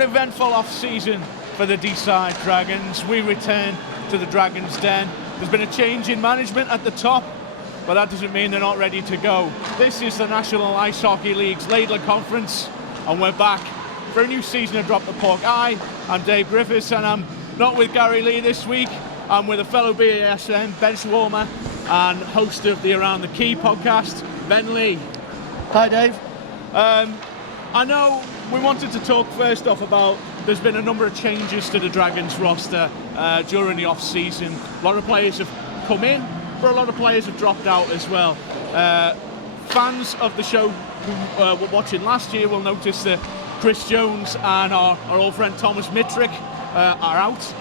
an eventful off-season for the Deeside Dragons. We return to the Dragons' Den. There's been a change in management at the top, but that doesn't mean they're not ready to go. This is the National Ice Hockey League's Laidler Conference, and we're back for a new season of Drop the Puck. I'm Dave Griffiths, and I'm not with Gary Lee this week. I'm with a fellow BASN bench warmer and host of the Around the Key podcast, Ben Lee. Hi, Dave. I know we wanted to talk first off about there's been a number of changes to the Dragons roster during the off-season. A lot of players have come in, but a lot of players have dropped out as well. Fans of the show who were watching last year will notice that Chris Jones and our old friend Thomas Mitrick are out,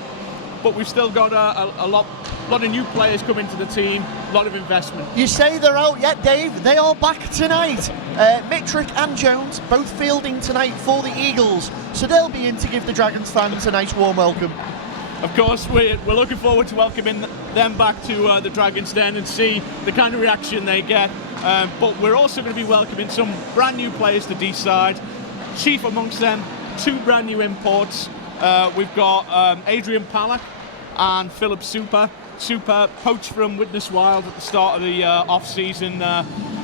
but we've still got a lot of new players coming to the team, a lot of investment. You say they're out yet, Dave? They are back tonight. Mitrick and Jones both fielding tonight for the Eagles, so they'll be in to give the Dragons fans a nice warm welcome. Of course, we're looking forward to welcoming them back to the Dragons' Den and see the kind of reaction they get. But we're also going to be welcoming some brand new players to Deeside. Chief amongst them, two brand new imports. We've got Adrian Palak and Philip Super, poached from Witness Wild at the start of the off-season.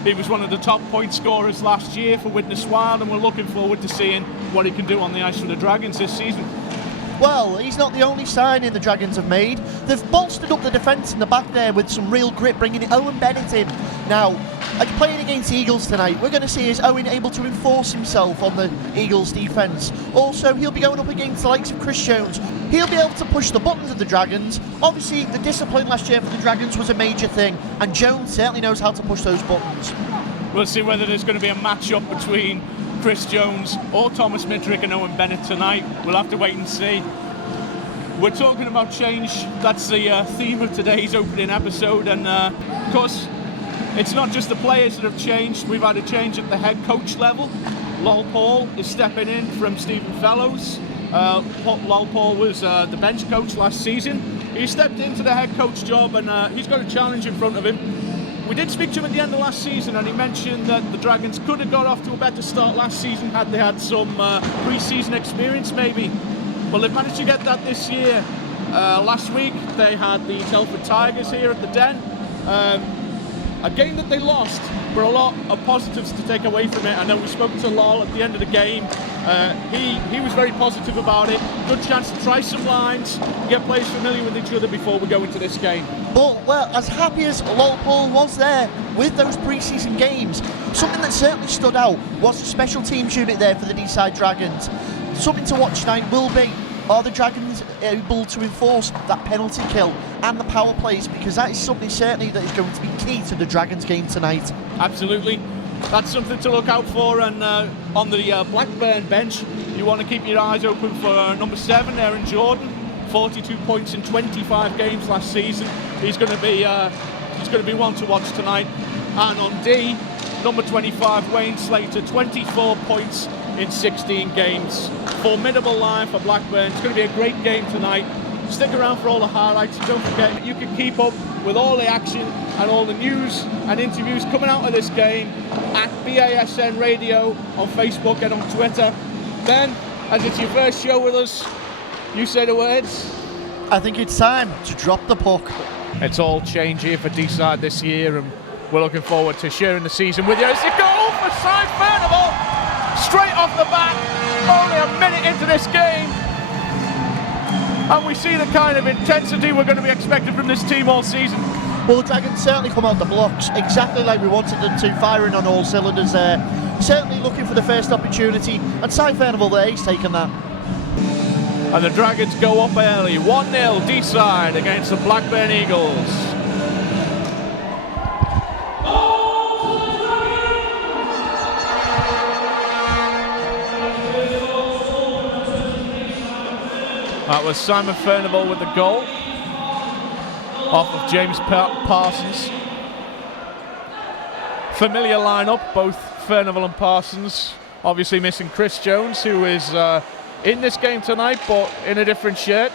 He was one of the top point scorers last year for Witness Wild, and we're looking forward to seeing what he can do on the ice for the Dragons this season. Well, he's not the only signing the Dragons have made. They've bolstered up the defence in the back there with some real grit, bringing Owen Bennett in. Now, playing against the Eagles tonight, we're going to see is Owen able to enforce himself on the Eagles' defence. Also, he'll be going up against the likes of Chris Jones. He'll be able to push the buttons of the Dragons. Obviously, the discipline last year for the Dragons was a major thing, and Jones certainly knows how to push those buttons. We'll see whether there's going to be a match-up between Chris Jones or Thomas Mitrick and Owen Bennett tonight. We'll have to wait and see. We're talking about change. That's the theme of today's opening episode, and of course it's not just the players that have changed. We've had a change at the head coach level. Lol Paul is stepping in from Stephen Fellows. Lol Paul was the bench coach last season. He stepped into the head coach job, and he's got a challenge in front of him. We did speak to him at the end of last season, and he mentioned that the Dragons could have got off to a better start last season had they had some pre-season experience maybe. Well, they've managed to get that this year. Last week they had the Telford Tigers here at the Den. A game that they lost, but a lot of positives to take away from it. I know we spoke to Lol at the end of the game. He was very positive about it. Good chance to try some lines, get players familiar with each other before we go into this game. But, well, as happy as Lol Paul was there with those pre-season games, something that certainly stood out was the special teams unit there for the Deeside Dragons. Something to watch tonight will be, are the Dragons able to enforce that penalty kill and the power plays, because that is something certainly that is going to be key to the Dragons game tonight. Absolutely. That's something to look out for, and on the Blackburn bench you want to keep your eyes open for number 7, Aaron Jordan. 42 points in 25 games last season. He's going to be one to watch tonight. And on D, number 25, Wayne Slater, 24 points in 16 games. Formidable line for Blackburn. It's going to be a great game tonight. Stick around for all the highlights. Don't forget, you can keep up with all the action and all the news and interviews coming out of this game at BASN Radio on Facebook and on Twitter. Ben, as it's your first show with us, you say the words. I think it's time to drop the puck. It's all change here for Deeside this year, and we're looking forward to sharing the season with you. It's a goal for Simon Furnival, straight off the bat, only a minute into this game. And we see the kind of intensity we're going to be expecting from this team all season. Well, the Dragons certainly come out the blocks exactly like we wanted them to, firing on all cylinders there. Certainly looking for the first opportunity, and Simon Furnival there, he's taken that. And the Dragons go up early, 1-0 Deeside against the Blackburn Eagles. That was Simon Furnival with the goal off of James Parsons. Familiar lineup, both Furnival and Parsons. Obviously missing Chris Jones, who is in this game tonight, but in a different shirt.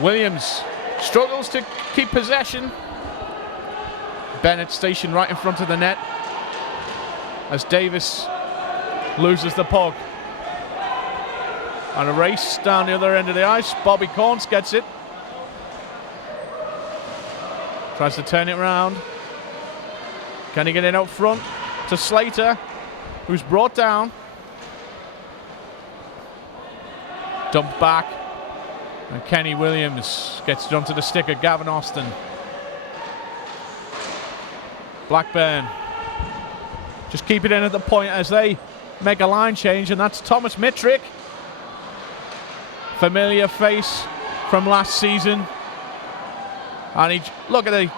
Williams struggles to keep possession. Bennett stationed right in front of the net as Davis loses the puck. And a race down the other end of the ice. Bobby Corns gets it. Tries to turn it around. Can he get in out front to Slater, who's brought down. Dumped back. And Kenny Williams gets it onto the stick of Gavin Austin. Blackburn just keep it in at the point as they make a line change, and that's Thomas Mitrick. Familiar face from last season. And look at the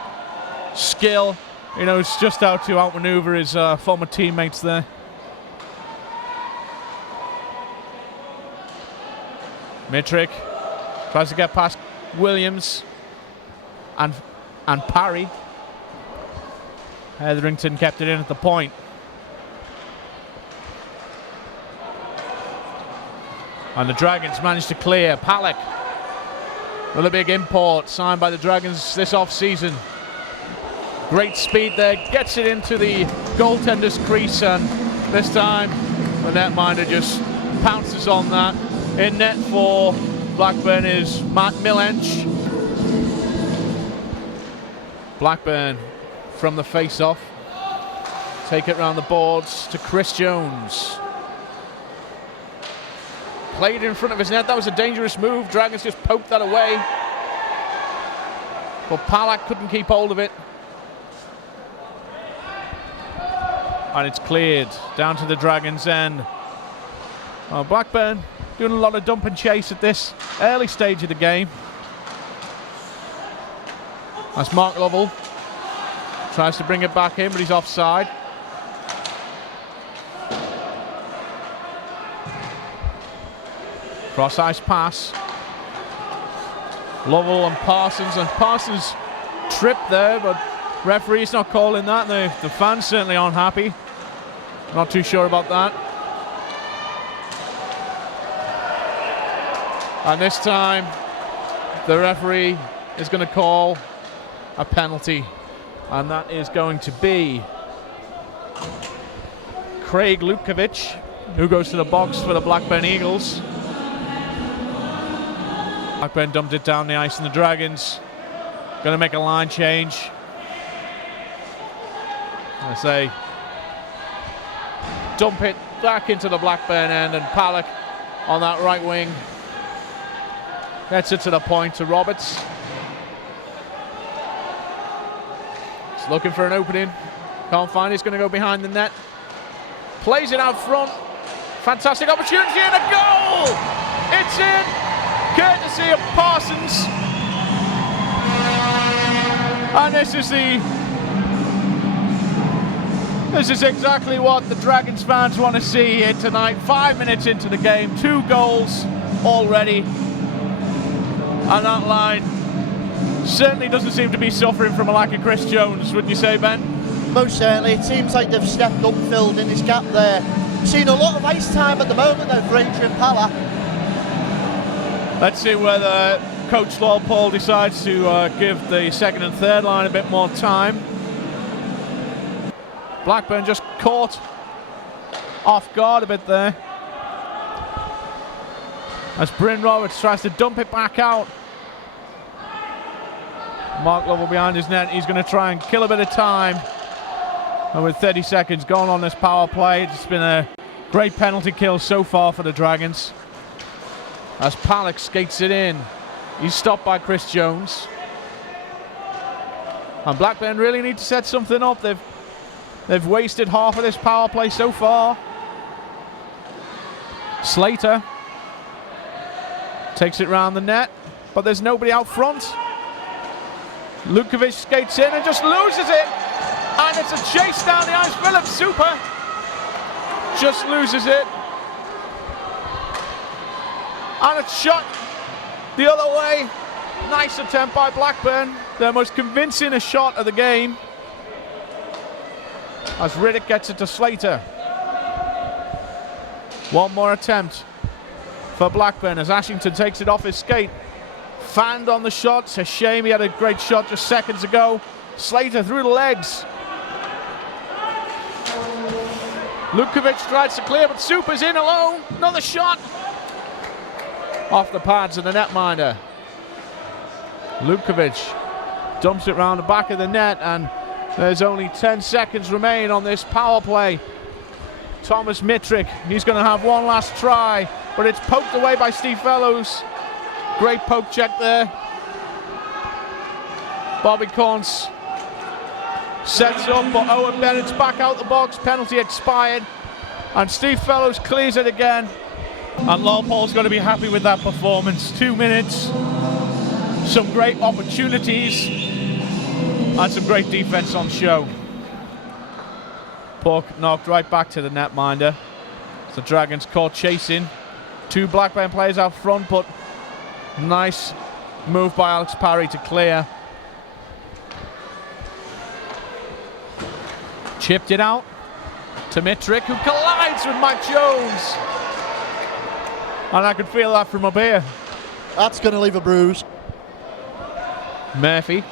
skill. You know, it's just how to outmaneuver his former teammates there. Mitrick tries to get past Williams and Parry. Hetherington kept it in at the point. And the Dragons managed to clear. Palak, another big import signed by the Dragons this off-season. Great speed there, gets it into the goaltender's crease, and this time the netminder just pounces on that. In net for Blackburn is Matt Millench. Blackburn from the face-off. Take it round the boards to Chris Jones. Played in front of his net. That was a dangerous move. Dragons just poked that away. But Palak couldn't keep hold of it. And it's cleared down to the Dragons' end. Well, Blackburn doing a lot of dump and chase at this early stage of the game. That's Mark Lovell. Tries to bring it back in, but he's offside. Cross-ice pass. Lovell and Parsons tripped there, but referee's not calling that. The fans certainly aren't happy. Not too sure about that. And this time, the referee is going to call a penalty. And that is going to be Craig Lukovic, who goes to the box for the Blackburn Eagles. Blackburn dumped it down the ice, and the Dragons going to make a line change. I say, dump it back into the Blackburn end, and Palak on that right wing gets it to the point to Roberts. He's looking for an opening. Can't find it. He's going to go behind the net. Plays it out front. Fantastic opportunity and a goal! It's in! Courtesy of Parsons. And this is exactly what the Dragons fans want to see here tonight. 5 minutes into the game, 2 goals already. And that line certainly doesn't seem to be suffering from a lack of Chris Jones, wouldn't you say, Ben? Most certainly. It seems like they've stepped up, filled in this gap there. Seen a lot of ice time at the moment though for Adrian Palak. Let's see whether Coach Lowell Paul decides to give the second and third line a bit more time. Blackburn just caught off guard a bit there. As Bryn Roberts tries to dump it back out. Mark Lovell behind his net. He's going to try and kill a bit of time. And with 30 seconds gone on this power play, it's been a great penalty kill so far for the Dragons. As Palak skates it in. He's stopped by Chris Jones. And Blackburn really need to set something up. They've wasted half of this power play so far. Slater takes it round the net, but there's nobody out front. Lukovic skates in and just loses it. And it's a chase down the ice. Philip Super just loses it. And it's shot the other way. Nice attempt by Blackburn. Their most convincing shot of the game. As Riddick gets it to Slater. One more attempt for Blackburn as Ashington takes it off his skate. Fanned on the shot. It's a shame he had a great shot just seconds ago. Slater through the legs. Lukovic tries to clear, but Super's in alone. Another shot. off the pads of the netminder. Lukovic dumps it round the back of the net, and there's only 10 seconds remain on this power play. Thomas Mitrick, he's going to have one last try, but it's poked away by Steve Fellows. Great poke check there. Bobby Corns sets up, but Owen Bennett's back out the box. Penalty expired, and Steve Fellows clears it again. And Lowpol's going to be happy with that performance. 2 minutes, some great opportunities, and some great defense on show. Puck knocked right back to the netminder. The Dragons caught chasing. 2 Blackburn players out front, but nice move by Alex Parry to clear. Chipped it out to Mitrick, who collides with Mike Jones. And I could feel that from up here. That's going to leave a bruise. Murphy.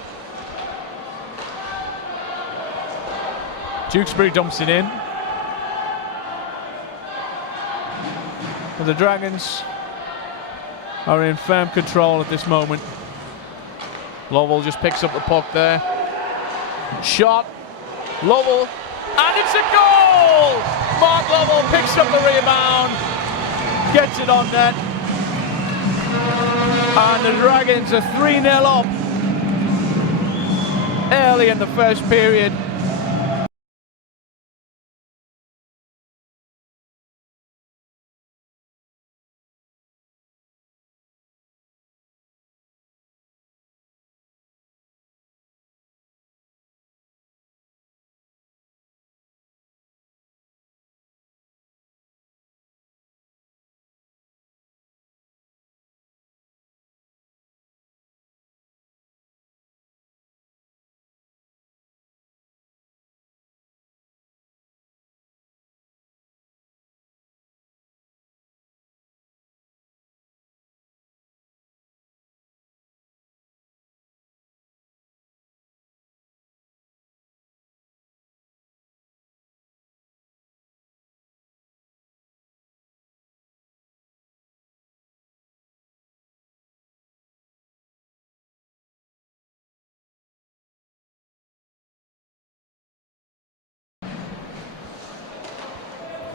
Tewksbury dumps it in. But the Dragons are in firm control at this moment. Lovell just picks up the puck there. Shot. Lovell. And it's a goal! Mark Lovell picks up the rebound. Gets it on net. And the Dragons are 3-0 up early in the first period.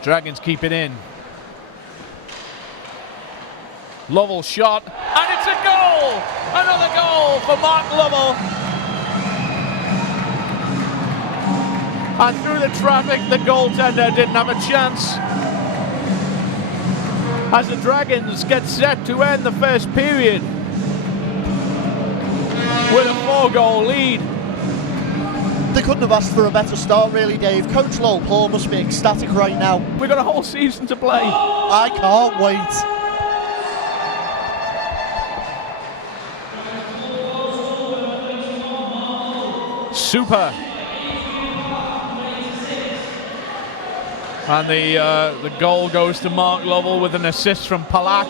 Dragons keep it in. Lovell shot, and it's a goal! Another goal for Mark Lovell. And through the traffic, the goaltender didn't have a chance. As the Dragons get set to end the first period with a 4-goal lead. They couldn't have asked for a better start, really, Dave. Coach Lowpol must be ecstatic right now. We've got a whole season to play. I can't wait. Super. And the goal goes to Mark Lovell with an assist from Palak.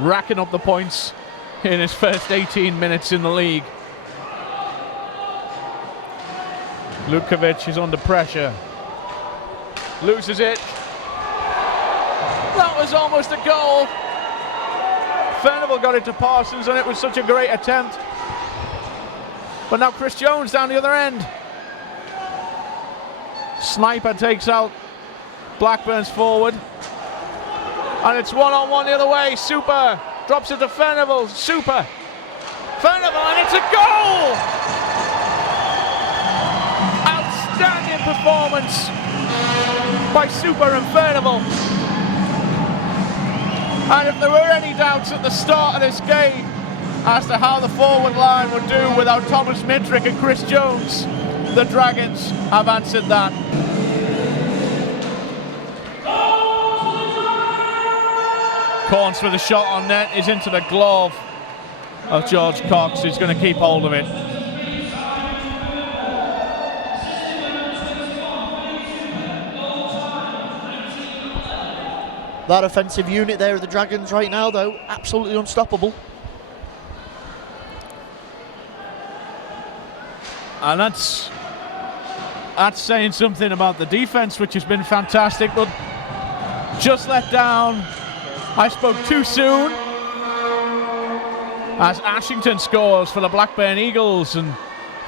Racking up the points in his first 18 minutes in the league. Lukovic is under pressure. Loses it. That was almost a goal. Furnival got it to Parsons, and it was such a great attempt. But now Chris Jones down the other end. Sniper takes out Blackburn's forward. And it's one-on-one the other way. Super drops it to Furnival. Super. Furnival, and it's a goal! Outstanding performance by Super and Furnival. And if there were any doubts at the start of this game as to how the forward line would do without Thomas Mitrick and Chris Jones, the Dragons have answered that. Corns with a shot on net is into the glove of George Cox, who's going to keep hold of it. That offensive unit there of the Dragons right now, though, absolutely unstoppable. And that's That's saying something about the defense, which has been fantastic, but just let down. I spoke too soon. As Ashington scores for the Blackburn Eagles, and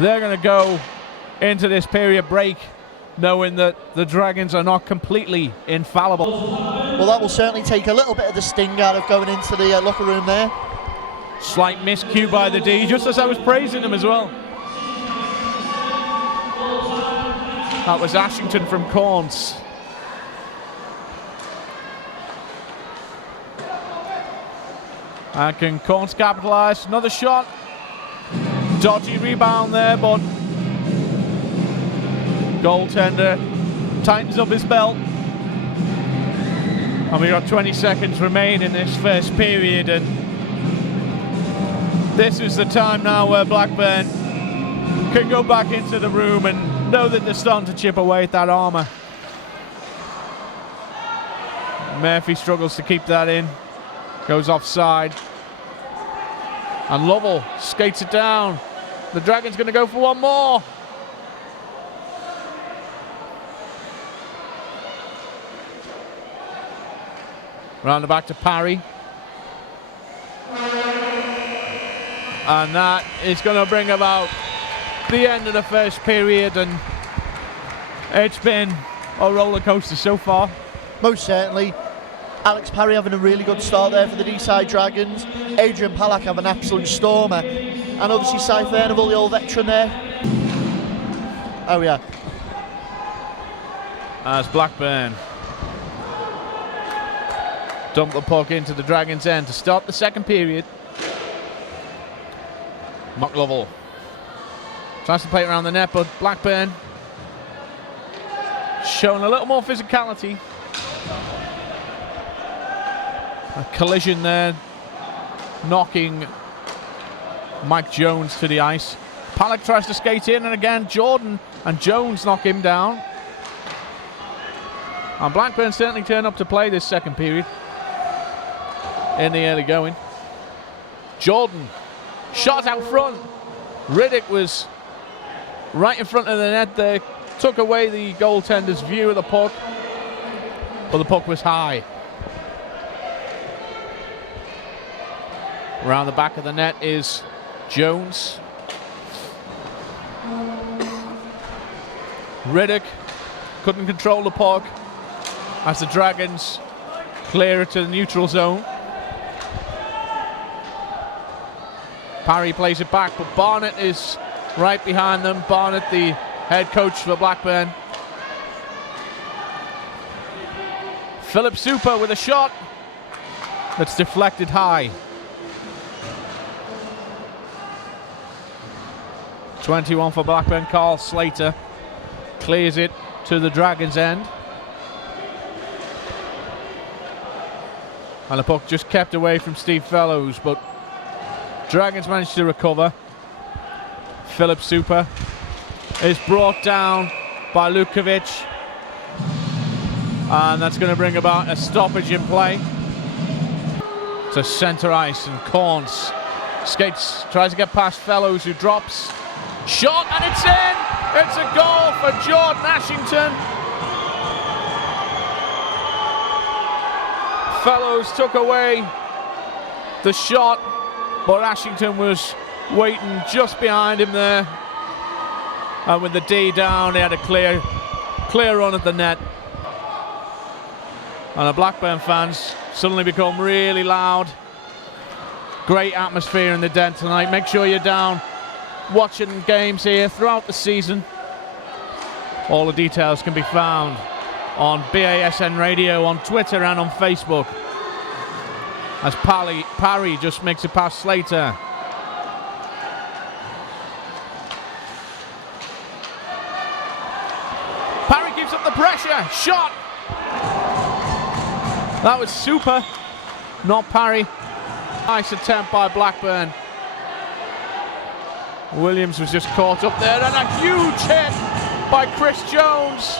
they're going to go into this period break knowing that the Dragons are not completely infallible. Well, that will certainly take a little bit of the sting out of going into the locker room there. Slight miscue by the D, just as I was praising him as well. That was Ashington from Corns. And can Corns capitalise? Another shot. Dodgy rebound there, but goaltender tightens up his belt. And we've got 20 seconds remain in this first period, and this is the time now where Blackburn can go back into the room and know that they're starting to chip away at that armour. Murphy struggles to keep that in, goes offside, and Lovell skates it down. The Dragons going to go for one more. Round the back to Parry. And that is going to bring about the end of the first period, and it's been a roller coaster so far. Most certainly. Alex Parry having a really good start there for the Deeside Dragons. Adrian Palak having an absolute stormer. And obviously Cy Furnival, the old veteran there. Oh yeah. As Blackburn dump the puck into the Dragons' end to start the second period. McLovell tries to play it around the net, but Blackburn showing a little more physicality. A collision there, knocking Mike Jones to the ice. Palak tries to skate in, and again Jordan and Jones knock him down. And Blackburn certainly turn up to play this second period in the early going. Jordan, shot out front. Riddick was right in front of the net there, took away the goaltender's view of the puck, but the puck was high. Around the back of the net is Jones. Riddick couldn't control the puck as the Dragons clear it to the neutral zone. Parry plays it back, but Barnett is right behind them. Barnett, the head coach for Blackburn. Philip Super with a shot that's deflected high. 21 for Blackburn. Carl Slater clears it to the Dragons' end. And the puck just kept away from Steve Fellows, but Dragons managed to recover. Philip Super is brought down by Lukovic, and that's going to bring about a stoppage in play. To centre ice, and Corns skates, tries to get past Fellows, who drops. Shot, and it's in! It's a goal for Jordan Ashington. Fellows took away the shot, but Ashington was waiting just behind him there. And with the D down, they had a clear run at the net. And the Blackburn fans suddenly become really loud. Great atmosphere in the den tonight. Make sure you're down watching games here throughout the season. All the details can be found on BASN Radio, on Twitter and on Facebook. As Parry just makes it past Slater. Parry gives up the pressure. Shot. That was Super, not Parry. Nice attempt by Blackburn. Williams was just caught up there, and a huge hit by Chris Jones.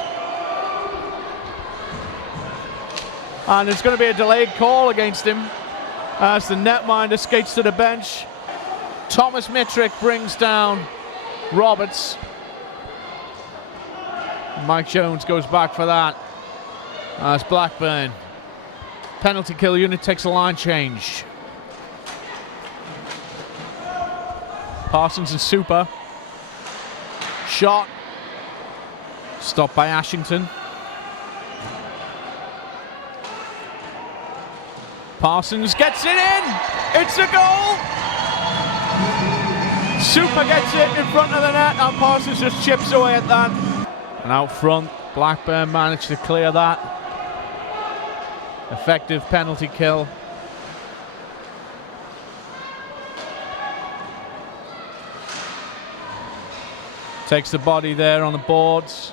And there's going to be a delayed call against him as the netminder skates to the bench. Thomas Mitrick brings down Roberts. Mike Jones goes back for that. That's Blackburn. Penalty kill unit takes a line change. Parsons and Super. Shot. Stopped by Ashington. Parsons gets it in. It's a goal. Super gets it in front of the net, and Parsons just chips away at that. And out front, Blackburn managed to clear that. Effective penalty kill. Takes the body there on the boards.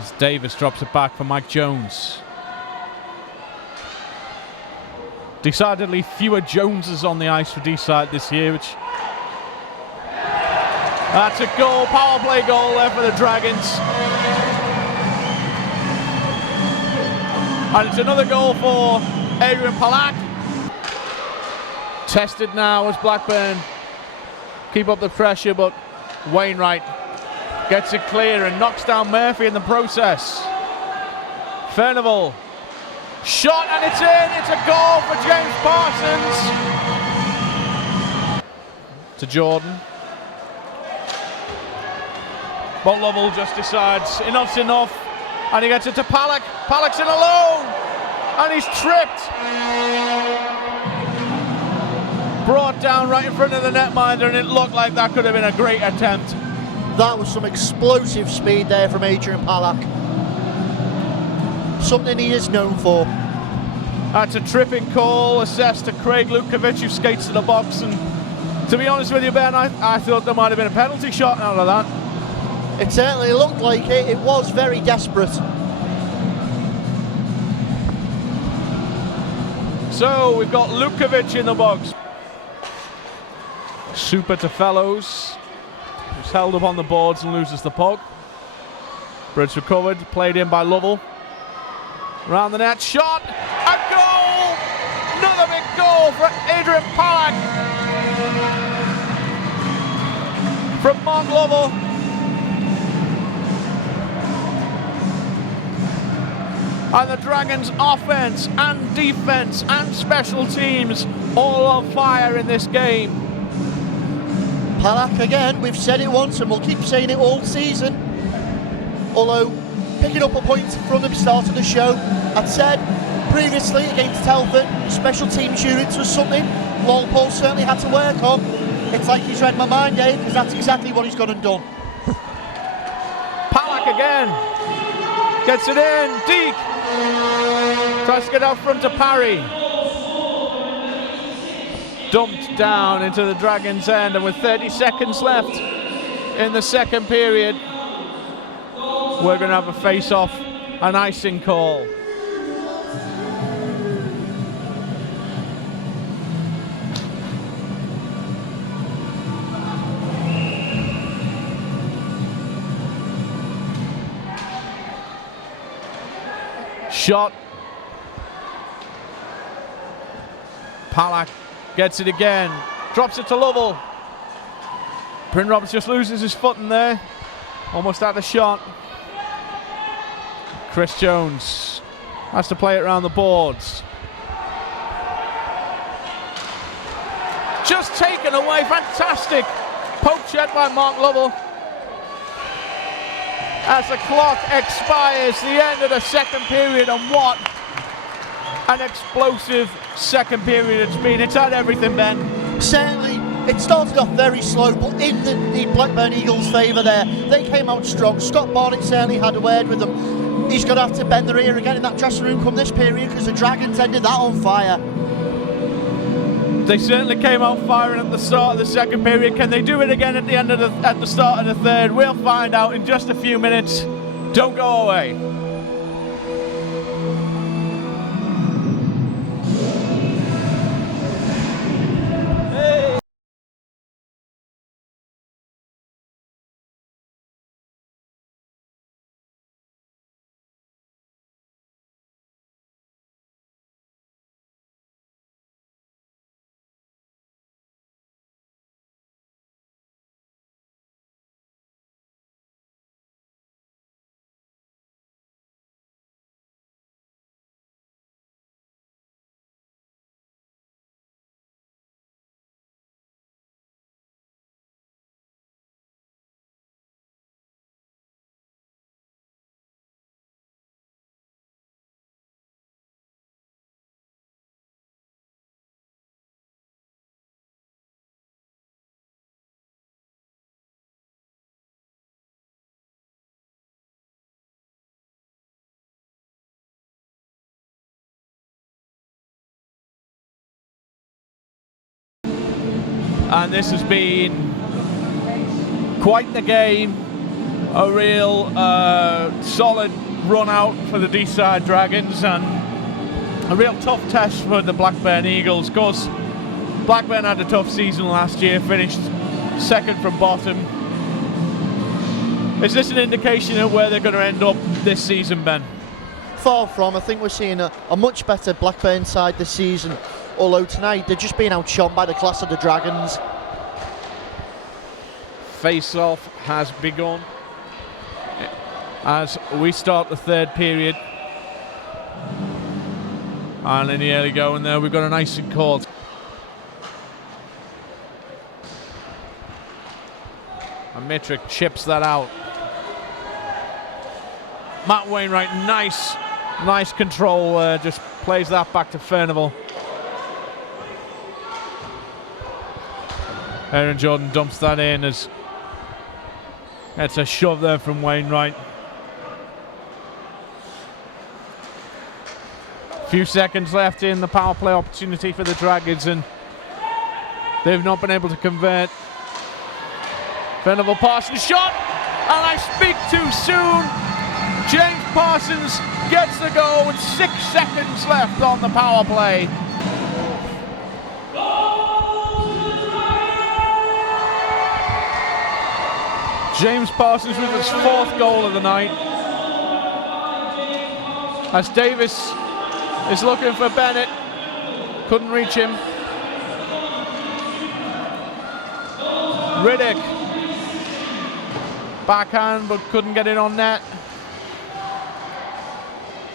As Davis drops it back for Mike Jones. Decidedly fewer Joneses on the ice for Deeside this year, which... That's a goal, power play goal there for the Dragons. And it's another goal for Adrian Palak. Tested now as Blackburn keep up the pressure, but Wainwright gets it clear and knocks down Murphy in the process. Furnival. Shot and it's in. It's a goal for James Parsons. To Jordan. But Lovell just decides enough's enough. And he gets it to Palak. Palak's in alone. And he's tripped. Brought down right in front of the netminder, and it looked like that could have been a great attempt. That was some explosive speed there from Adrian Palak. Something he is known for. That's a tripping call assessed to Craig Lukovic, who skates to the box. And to be honest with you, Ben, I thought there might have been a penalty shot out of that. It certainly looked like it. It was very desperate. So we've got Lukovic in the box. Super to Fellows, who's held up on the boards and loses the puck. Bridge recovered, played in by Lovell. Around the net, shot, a goal! Another big goal for Adrian Palak from Mark Lovell. And the Dragons' offense and defense and special teams all on fire in this game. Palak again, we've said it once and we'll keep saying it all season. Although, picking up a point from the start of the show, I'd said previously against Telford, special teams units was something Walpole certainly had to work on. It's like he's read my mind, Dave, because that's exactly what he's gone and done. Palak again. Gets it in. Deke. Tries to get out front to Parry. Dumped down into the Dragons' end, and with 30 seconds left in the second period, we're going to have a face-off, an icing call. Shot. Palak gets it again. Drops it to Lovell. Bryn Roberts just loses his footing there. Almost out of shot. Chris Jones has to play it around the boards. Just taken away. Fantastic poke check by Mark Lovell. As the clock expires, the end of the second period, and what an explosive second period it's been. It's had everything, Ben. Certainly, it started off very slow, but in the Blackburn Eagles' favour there. They came out strong. Scott Barnett certainly had a word with them. He's going to have to bend their ear again in that dressing room come this period, because the Dragons ended that on fire. They certainly came out firing at the start of the second period. Can they do it again at the start of the third? We'll find out in just a few minutes. Don't go away. And this has been quite the game. A real solid run out for the Deeside Dragons, and a real tough test for the Blackburn Eagles. Of course, Blackburn had a tough season last year, finished second from bottom. Is this an indication of where they're going to end up this season, Ben? Far from. I think we're seeing a much better Blackburn side this season, although tonight they're just being outshone by the class of the Dragons. Face-off has begun as we start the third period. And in the early going there, we've got an icing court. And Mitrick chips that out. Matt Wainwright, nice control, just plays that back to Furnival. Aaron Jordan dumps that in as it's a shove there from Wainwright. Few seconds left in the power play opportunity for the Dragons, and they've not been able to convert. Furnival Parsons shot, and I speak too soon. James Parsons gets the goal with 6 seconds left on the power play. James Parsons with his 4th goal of the night. As Davis is looking for Bennett, couldn't reach him. Riddick, backhand but couldn't get it on net.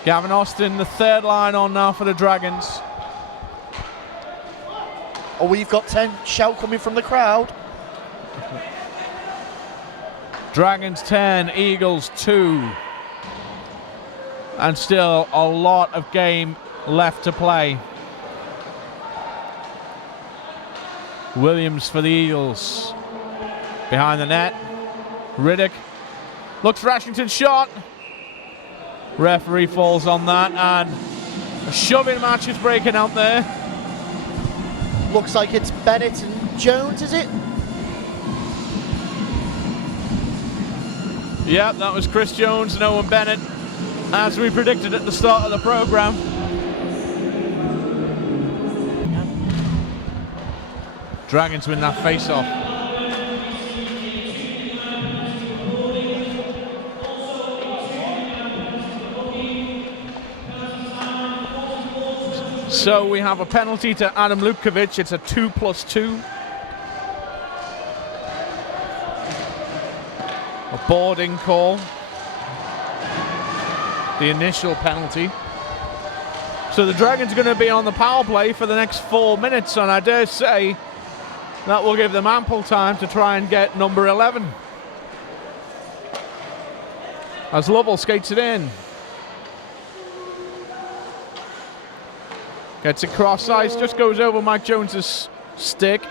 Gavin Austin, the 3rd line on now for the Dragons. Oh, we've got 10. Shout coming from the crowd. Dragons 10, Eagles 2. And still a lot of game left to play. Williams for the Eagles. Behind the net. Riddick looks for Ashington's shot. Referee falls on that, and a shoving match is breaking out there. Looks like it's Bennett and Jones, is it? Yeah, that was Chris Jones and Owen Bennett, as we predicted at the start of the programme. Dragons win that face-off. So we have a penalty to Adam Lubkovic. It's a 2+2. A boarding call. The initial penalty. So the Dragons are going to be on the power play for the next 4 minutes, and I dare say that will give them ample time to try and get number 11. As Lovell skates it in. Gets it cross ice, just goes over Mike Jones's stick.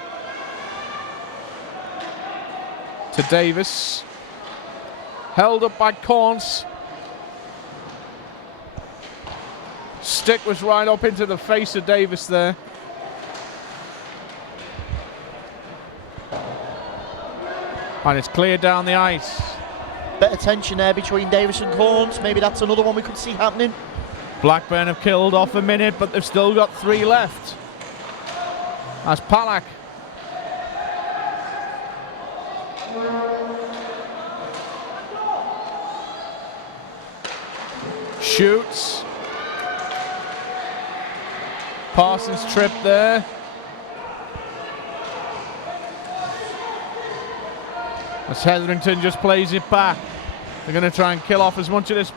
To Davis. Held up by Corns. Stick was right up into the face of Davis there. And it's cleared down the ice. Bit of tension there between Davis and Corns. Maybe that's another one we could see happening. Blackburn have killed off a minute, but they've still got 3 left. As Palak shoots. Parsons trip there. As Hetherington just plays it back. They're going to try and kill off as much of this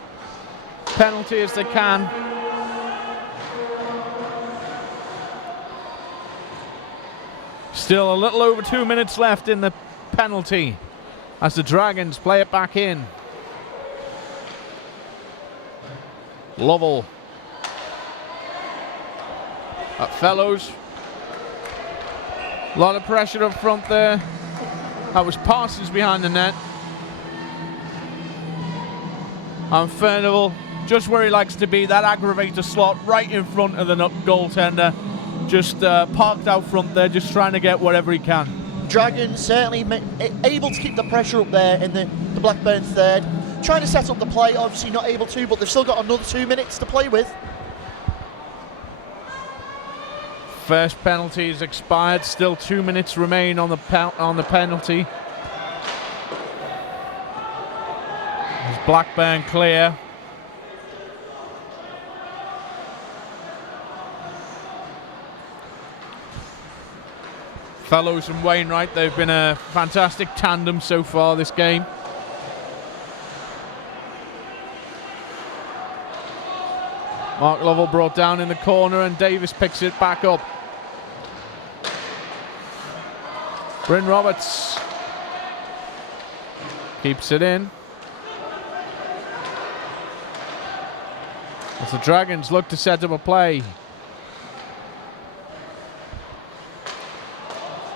penalty as they can. Still a little over 2 minutes left in the penalty as the Dragons play it back in. Lovell at Fellows. A lot of pressure up front there. That was Parsons behind the net. And Furnival, just where he likes to be, that aggravator slot right in front of the goaltender. Just parked out front there, just trying to get whatever he can. Dragons certainly able to keep the pressure up there in the Blackburn third. Trying to set up the play, obviously not able to, but they've still got another 2 minutes to play with. First penalty is expired. Still 2 minutes remain on the penalty. Is Blackburn clear? Fellows and Wainwright, they've been a fantastic tandem so far this game. Mark Lovell brought down in the corner and Davis picks it back up. Bryn Roberts keeps it in. As the Dragons look to set up a play.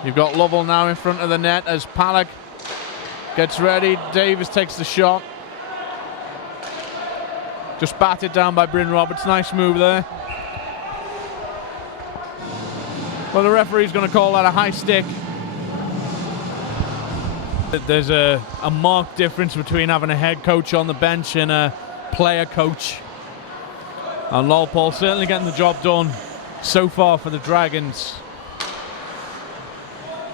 You've got Lovell now in front of the net as Palak gets ready. Davis takes the shot. Just batted down by Bryn Roberts. Nice move there. Well, the referee's going to call that a high stick. There's a marked difference between having a head coach on the bench and a player coach. And Lolpol certainly getting the job done so far for the Dragons.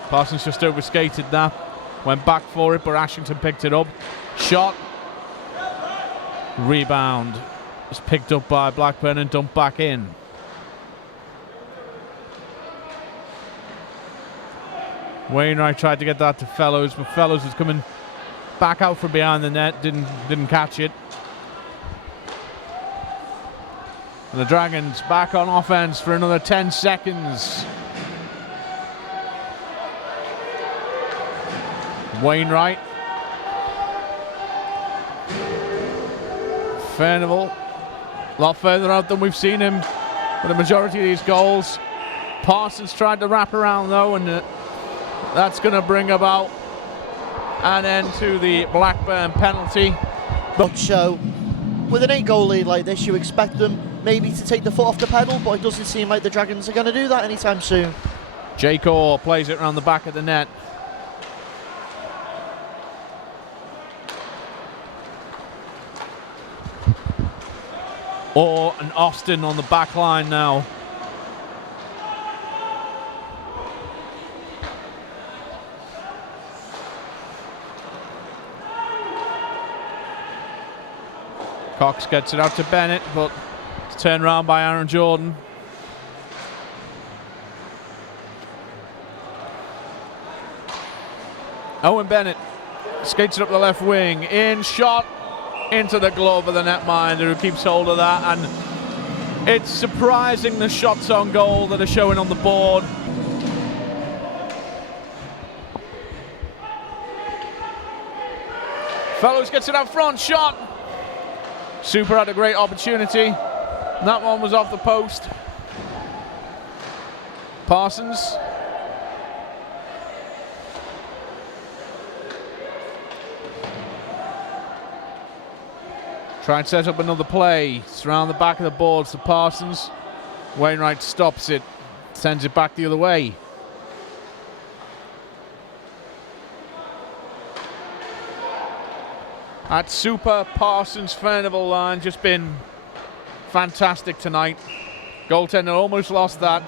Parsons just overskated that. Went back for it, but Ashington picked it up. Shot. Rebound. Was picked up by Blackburn and dumped back in. Wainwright tried to get that to Fellows, but Fellows is coming back out from behind the net. Didn't catch it. And the Dragons back on offense for another 10 seconds. Wainwright. Furnival. A lot further out than we've seen him for the majority of these goals. Parsons tried to wrap around though, and that's going to bring about an end to the Blackburn penalty. But so, with an 8-goal lead like this, you expect them maybe to take the foot off the pedal, but it doesn't seem like the Dragons are going to do that anytime soon. Jake Orr plays it around the back of the net. Orr and Austin on the back line now. Cox gets it out to Bennett, but it's turned around by Aaron Jordan. Owen Bennett skates it up the left wing. In shot. Into the glove of the netminder, who keeps hold of that, and it's surprising the shots on goal that are showing on the board. Fellows gets it out front, shot. Super had a great opportunity. That one was off the post. Parsons. Try and set up another play. It's around the back of the boards to Parsons. Wainwright stops it, sends it back the other way. That super Parsons Furnival line just been fantastic tonight. Goaltender almost lost that.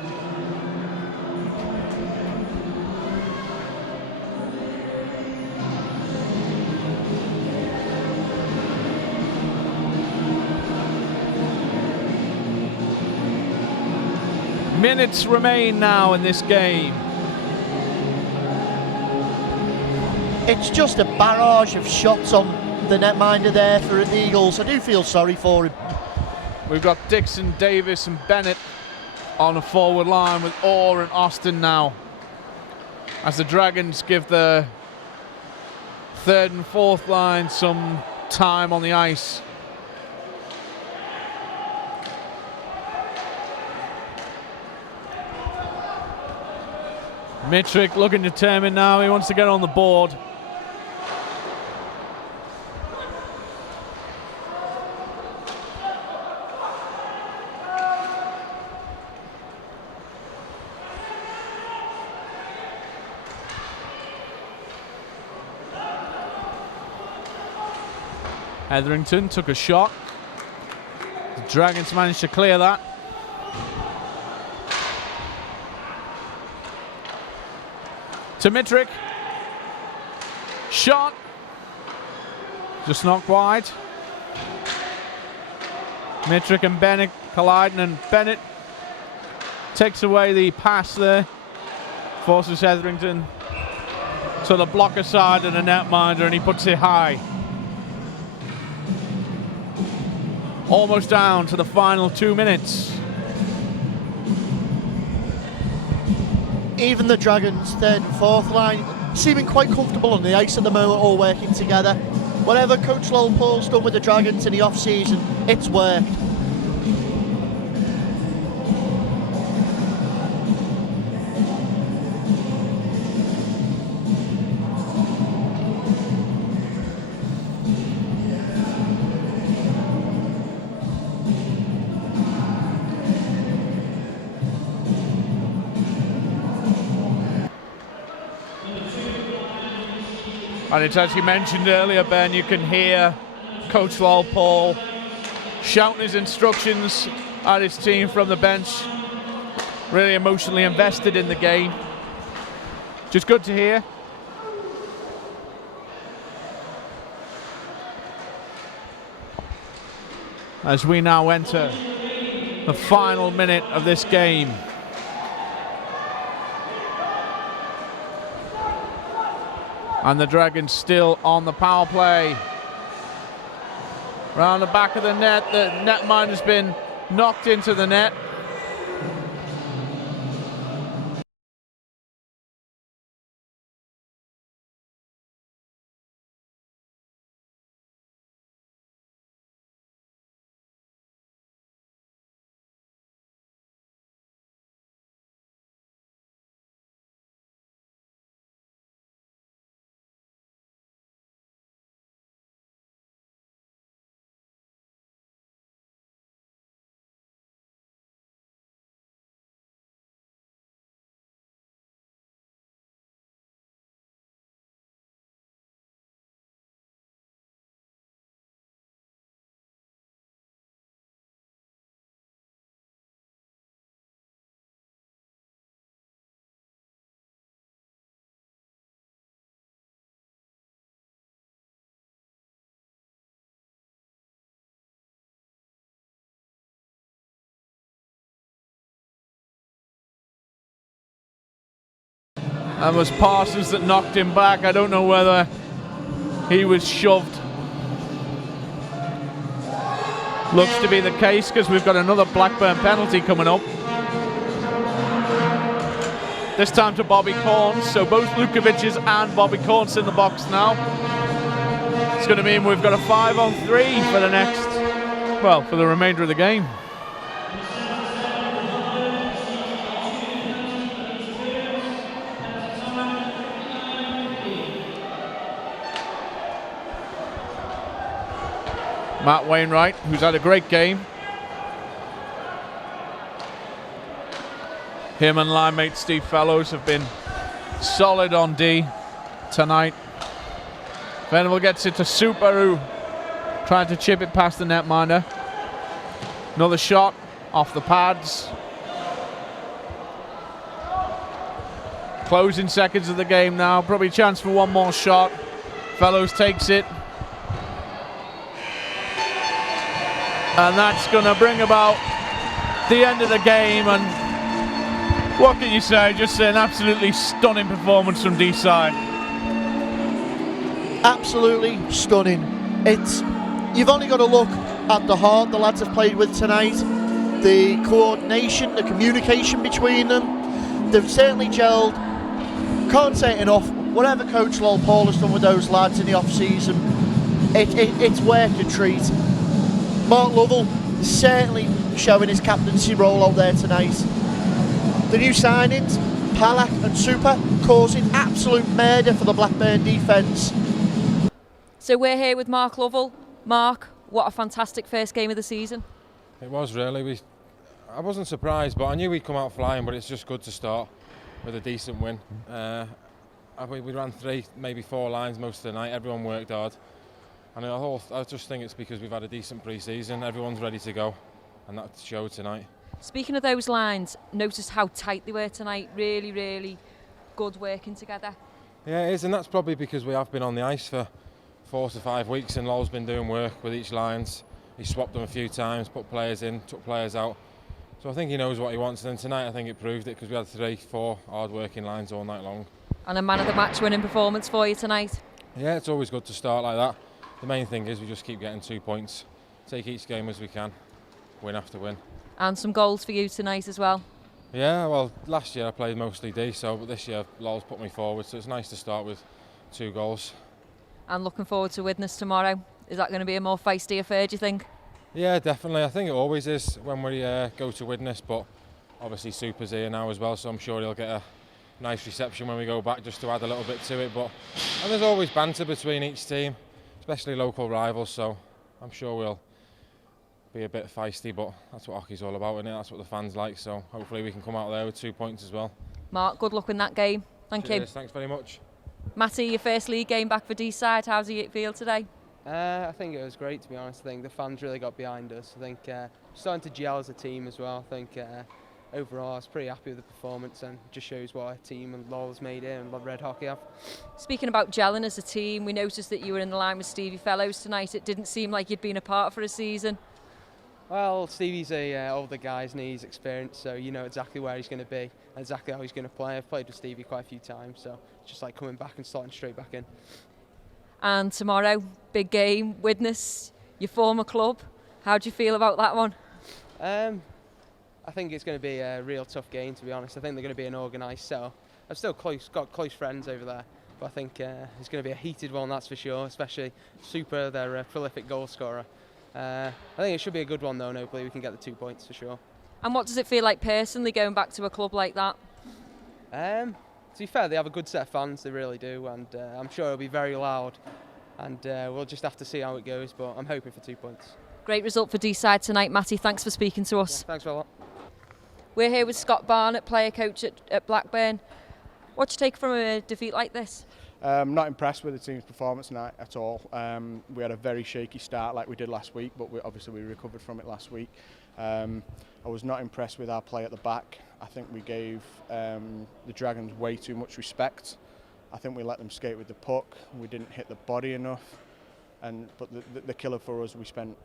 Minutes remain now in this game. It's just a barrage of shots on the netminder there for the Eagles. I do feel sorry for him. We've got Dixon, Davis and Bennett on a forward line with Orr and Austin now, as the Dragons give the third and fourth line some time on the ice. Mitrick looking determined now. He wants to get on the board. Etherington took a shot. The Dragons managed to clear that. To Mitrick. Shot. Just not wide. Mitrick and Bennett colliding, and Bennett takes away the pass there. Forces Etherington to the blocker side and a netminder, and he puts it high. Almost down to the final 2 minutes. Even the Dragons' third and fourth line seeming quite comfortable on the ice at the moment, all working together. Whatever Coach Paul's done with the Dragons in the off-season, it's worked. And it's as you mentioned earlier, Ben, you can hear Coach Paul shouting his instructions at his team from the bench. Really emotionally invested in the game. Just good to hear. As we now enter the final minute of this game. And the Dragons still on the power play. Round the back of the netminder has been knocked into the net. And was Parsons that knocked him back. I don't know whether he was shoved. Looks to be the case, because we've got another Blackburn penalty coming up. This time to Bobby Corns. So both Lukovic's and Bobby Corns in the box now. It's going to mean we've got a 5-on-3 for the next, well, for the remainder of the game. Matt Wainwright, who's had a great game. Him and line mate Steve Fellows have been solid on D tonight. Venable gets it to Subaru, trying to chip it past the netminder. Another shot off the pads. Closing seconds of the game now, probably a chance for one more shot. Fellows takes it. And that's going to bring about the end of the game. And what can you say? Just an absolutely stunning performance from Deeside. Absolutely stunning. You've only got to look at the heart the lads have played with tonight, the coordination, the communication between them. They've certainly gelled. Can't say it enough. Whatever Coach Paul has done with those lads in the off-season, it's worth a treat. Mark Lovell certainly showing his captaincy role out there tonight. The new signings, Palak and Super, causing absolute murder for the Blackburn defence. So we're here with Mark Lovell. Mark, what a fantastic first game of the season. It was really. I wasn't surprised, but I knew we'd come out flying, but it's just good to start with a decent win. We ran 3, maybe 4 lines most of the night. Everyone worked hard. And I just think it's because we've had a decent pre-season, everyone's ready to go, and that showed tonight. Speaking of those lines, notice how tight they were tonight. Really, really good working together. Yeah, it is, and that's probably because we have been on the ice for 4 to 5 weeks, and Lowell's been doing work with each lines. He swapped them a few times, put players in, took players out. So I think he knows what he wants, and then tonight I think it proved it because we had 3-4 hard-working lines all night long. And a man of the match winning performance for you tonight. Yeah, it's always good to start like that. The main thing is we just keep getting 2 points, take each game as we can, win after win. And some goals for you tonight as well. Yeah, well, last year I played mostly D, but this year Lowell's put me forward, so it's nice to start with 2 goals. And looking forward to Widnes tomorrow. Is that going to be a more feisty affair, do you think? Yeah, definitely. I think it always is when we go to Widnes, but obviously Super's here now as well, so I'm sure he'll get a nice reception when we go back, just to add a little bit to it. And there's always banter between each team, especially local rivals, so I'm sure we'll be a bit feisty, but that's what hockey's all about, isn't it? That's what the fans like, so hopefully we can come out there with 2 points as well. Mark, good luck in that game. Thank you. Thanks very much. Matty, your first league game back for Deeside. How do you feel today? I think it was great, to be honest. I think the fans really got behind us. I think starting to gel as a team as well. I think overall I was pretty happy with the performance, and just shows what a team and Lowell's made here and Red Hockey have. Speaking about gelling as a team, we noticed that you were in the line with Stevie Fellows tonight. It didn't seem like you'd been apart for a season. Well, Stevie's a older guy and he's experienced, so you know exactly where he's going to be and exactly how he's going to play. I've played with Stevie quite a few times, so it's just like coming back and starting straight back in. And tomorrow, big game, Widnes, your former club. How do you feel about that one? I think it's going to be a real tough game, to be honest. I think they're going to be an organised setup. I've still got close friends over there, but I think it's going to be a heated one, that's for sure, especially Super, their prolific goal scorer. I think it should be a good one though, and hopefully we can get the 2 points for sure. And what does it feel like personally going back to a club like that? To be fair, they have a good set of fans, they really do, and I'm sure it'll be very loud, and we'll just have to see how it goes, but I'm hoping for 2 points. Great result for Deeside tonight, Matty. Thanks for speaking to us. Yeah, thanks a lot. We're here with Scott Barnett, player coach at Blackburn. What do you take from a defeat like this? Not impressed with the team's performance tonight at all. We had a very shaky start like we did last week, but obviously we recovered from it last week. I was not impressed with our play at the back. I think we gave the Dragons way too much respect. I think we let them skate with the puck. We didn't hit the body enough. But the killer for us, we spent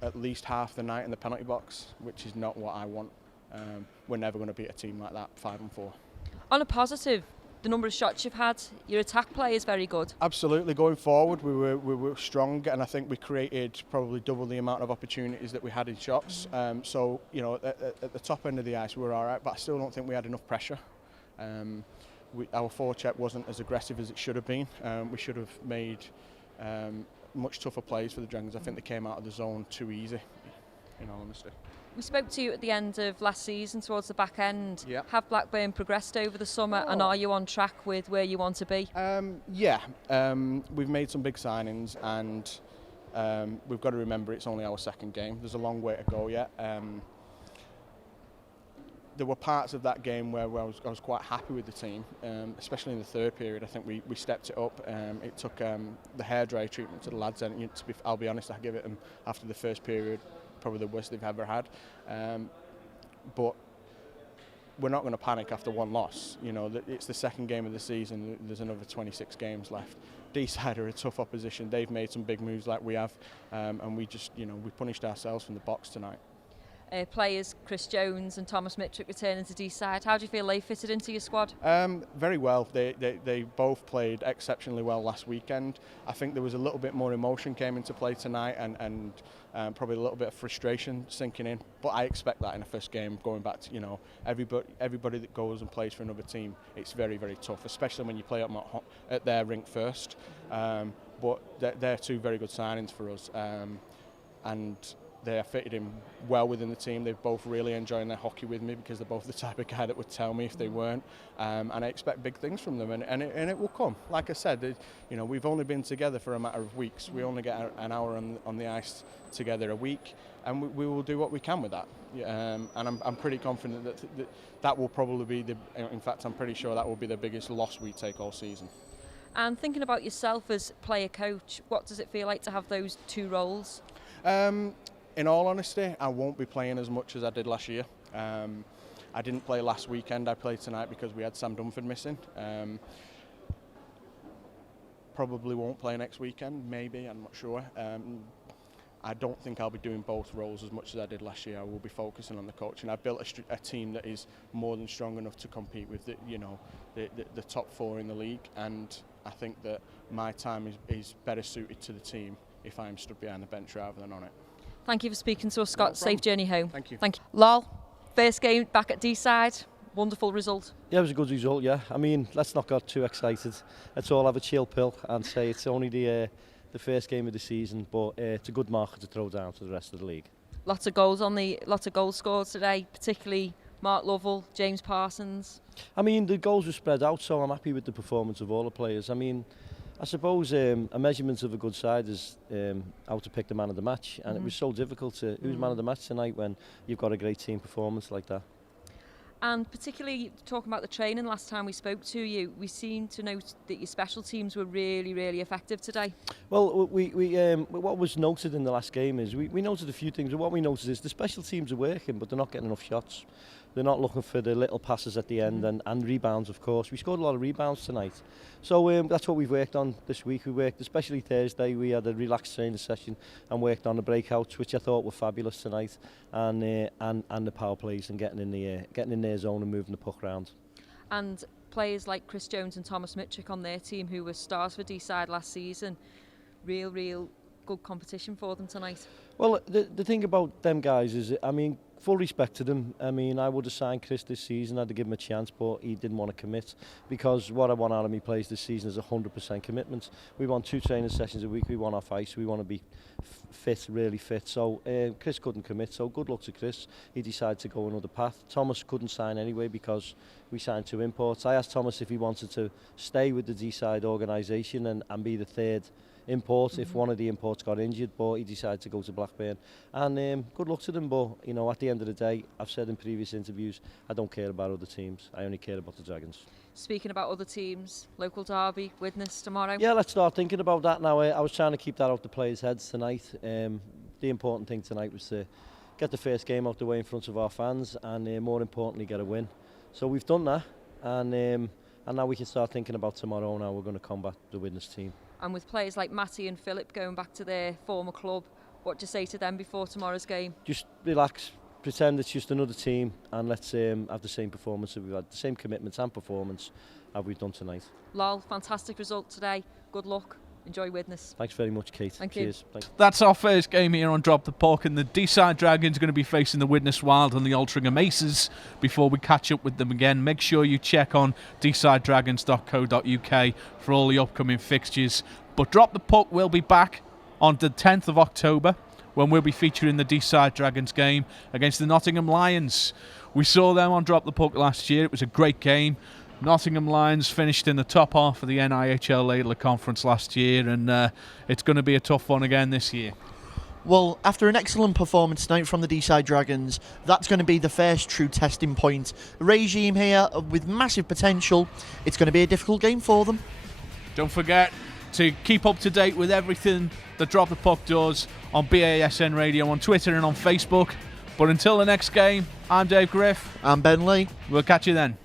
at least half the night in the penalty box, which is not what I want. We're never going to beat a team like that, 5-4. On a positive, the number of shots you've had, your attack play is very good. Absolutely, going forward we were strong, and I think we created probably double the amount of opportunities that we had in shots. So you know, at the top end of the ice we were all right, but I still don't think we had enough pressure. Our forecheck wasn't as aggressive as it should have been. We should have made much tougher plays for the Dragons. I think they came out of the zone too easy, in all honesty. We spoke to you at the end of last season, towards the back end. Yeah. Have Blackburn progressed over the summer, and are you on track with where you want to be? We've made some big signings, and we've got to remember it's only our second game. There's a long way to go yet. There were parts of that game where I was quite happy with the team, especially in the third period. I think we stepped it up. It took the hairdryer treatment to the lads, and I'll be honest, I give it them after the first period, probably the worst they've ever had. But we're not going to panic after one loss. You know, it's the second game of the season. There's another 26 games left. Deeside are a tough opposition. They've made some big moves like we have, and we just, you know, we punished ourselves from the box tonight. Players Chris Jones and Thomas Mitchell returning to Deeside. How do you feel they fitted into your squad? Very well. They both played exceptionally well last weekend. I think there was a little bit more emotion came into play tonight, and probably a little bit of frustration sinking in. But I expect that in the first game, going back to, you know, everybody that goes and plays for another team, it's very, very tough, especially when you play at their rink first. But they're two very good signings for us, and they have fitted in well within the team. They're both really enjoying their hockey with me, because they're both the type of guy that would tell me if they weren't. And I expect big things from them, and it will come. Like I said, you know, we've only been together for a matter of weeks. We only get an hour on the ice together a week, and we will do what we can with that. And I'm pretty confident that will probably be in fact, I'm pretty sure that will be the biggest loss we take all season. And thinking about yourself as player coach, what does it feel like to have those two roles? In all honesty, I won't be playing as much as I did last year. I didn't play last weekend. I played tonight because we had Sam Dunford missing. Probably won't play next weekend, maybe, I'm not sure. I don't think I'll be doing both roles as much as I did last year. I will be focusing on the coaching. I've built a team that is more than strong enough to compete with the top 4 in the league, and I think that my time is better suited to the team if I'm stood behind the bench rather than on it. Thank you for speaking to us, Scott. No Safe journey home. Thank you. Thank you. Lol, first game back at Deeside. Wonderful result. Yeah, it was a good result, yeah. I mean, let's not get too excited. Let's all have a chill pill and say it's only the first game of the season, but it's a good marker to throw down to the rest of the league. Lots of goals scored today, particularly Mark Lovell, James Parsons. I mean, the goals were spread out, so I'm happy with the performance of all the players. I mean, I suppose a measurement of a good side is how to pick the man of the match, and it was so difficult to who's man of the match tonight when you've got a great team performance like that. And particularly talking about the training, last time we spoke to you, we seem to note that your special teams were really, really effective today. Well, what was noted in the last game is we noted a few things. But what we noticed is the special teams are working, but they're not getting enough shots. They're not looking for the little passes at the end and rebounds, of course. We scored a lot of rebounds tonight. So that's what we've worked on this week. We worked, especially Thursday, we had a relaxed training session and worked on the breakouts, which I thought were fabulous tonight, and the power plays and getting in their zone and moving the puck around. And players like Chris Jones and Thomas Mitrick on their team, who were stars for Deeside last season, real good competition for them tonight. Well, the thing about them guys is, I mean, full respect to them. I mean, I would have signed Chris this season. I'd have given him a chance, but he didn't want to commit, because what I want out of me players this season is 100% commitment. We want 2 training sessions a week. We want off ice. We want to be fit, really fit. So Chris couldn't commit. So good luck to Chris. He decided to go another path. Thomas couldn't sign anyway because we signed 2 imports. I asked Thomas if he wanted to stay with the Deeside organisation and be the 3rd import if one of the imports got injured, but he decided to go to Blackburn, and good luck to them. But you know, at the end of the day, I've said in previous interviews, I don't care about other teams. I only care about the Dragons. Speaking about other teams, local derby, Widnes tomorrow. Yeah, let's start thinking about that now. I was trying to keep that out the players' heads tonight. The important thing tonight was to get the first game out the way in front of our fans, and more importantly, get a win. So we've done that, and now we can start thinking about tomorrow and how we're going to combat the Widnes team. And with players like Matty and Philip going back to their former club, what do you say to them before tomorrow's game? Just relax, pretend it's just another team, and let's have the same performance that we've had, the same commitment and performance as we've done tonight. Lol, fantastic result today. Good luck. Enjoy Widnes. Thanks very much, Kate. Thank you. Cheers. Thanks. That's our first game here on Drop the Puck, and the Deeside Dragons are going to be facing the Widnes Wild and the Altrincham Aces before we catch up with them again. Make sure you check on deesidedragons.co.uk for all the upcoming fixtures. But Drop the Puck will be back on the 10th of October when we'll be featuring the Deeside Dragons game against the Nottingham Lions. We saw them on Drop the Puck last year. It was a great game. Nottingham Lions finished in the top half of the NIHL Laidler conference last year, and it's going to be a tough one again this year. Well, after an excellent performance tonight from the Deeside Dragons, that's going to be the first true testing point. A regime here with massive potential. It's going to be a difficult game for them. Don't forget to keep up to date with everything that Drop the Puck does on BASN Radio on Twitter and on Facebook. But until the next game, I'm Dave Griff. I'm Ben Lee. We'll catch you then.